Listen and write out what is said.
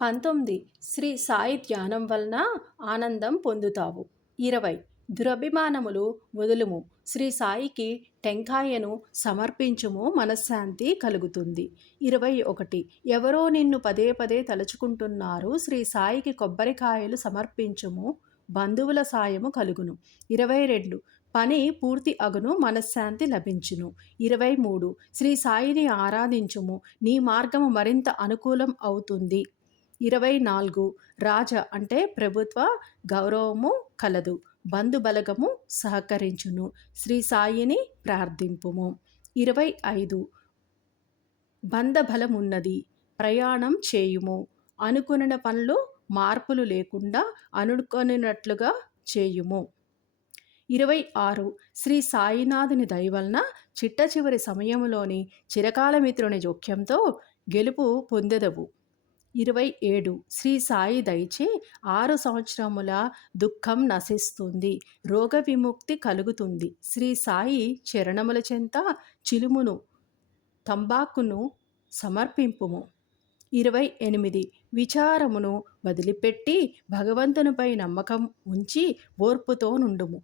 19. శ్రీ సాయి ధ్యానం వలన ఆనందం పొందుతావు. 20. దురభిమానములు వదులుము. శ్రీ సాయికి టెంకాయను సమర్పించుము, మనశ్శాంతి కలుగుతుంది. 21. ఎవరో నిన్ను పదే పదే తలుచుకుంటున్నారు. శ్రీ సాయికి కొబ్బరికాయలు సమర్పించుము, బంధువుల సాయము కలుగును. 22. పని పూర్తి అగును, మనశ్శాంతి లభించును. 23. శ్రీ సాయిని ఆరాధించుము, నీ మార్గము మరింత అనుకూలం అవుతుంది. 24. రాజ అంటే ప్రభుత్వ గౌరవము కలదు, బంధుబలగము సహకరించును. శ్రీ సాయిని ప్రార్థింపుము. 25. బంధబలమున్నది, ప్రయాణం చేయుము, అనుకున్న పనులు మార్పులు లేకుండా అనుకొనినట్లుగా చేయుము. 26. శ్రీ సాయినాథుని దయవలన చిట్ట చివరి సమయములోని చిరకాల మిత్రుని జోక్యంతో గెలుపు పొందెదవు. 27. శ్రీ సాయి దయచే 6 సంవత్సరముల దుఃఖం నశిస్తుంది, రోగ విముక్తి కలుగుతుంది. శ్రీ సాయి చరణముల చెంత చిలుమును, తంబాకును సమర్పింపుము. 28. విచారమును వదిలిపెట్టి భగవంతునిపై నమ్మకం ఉంచి ఓర్పుతో నుండుము.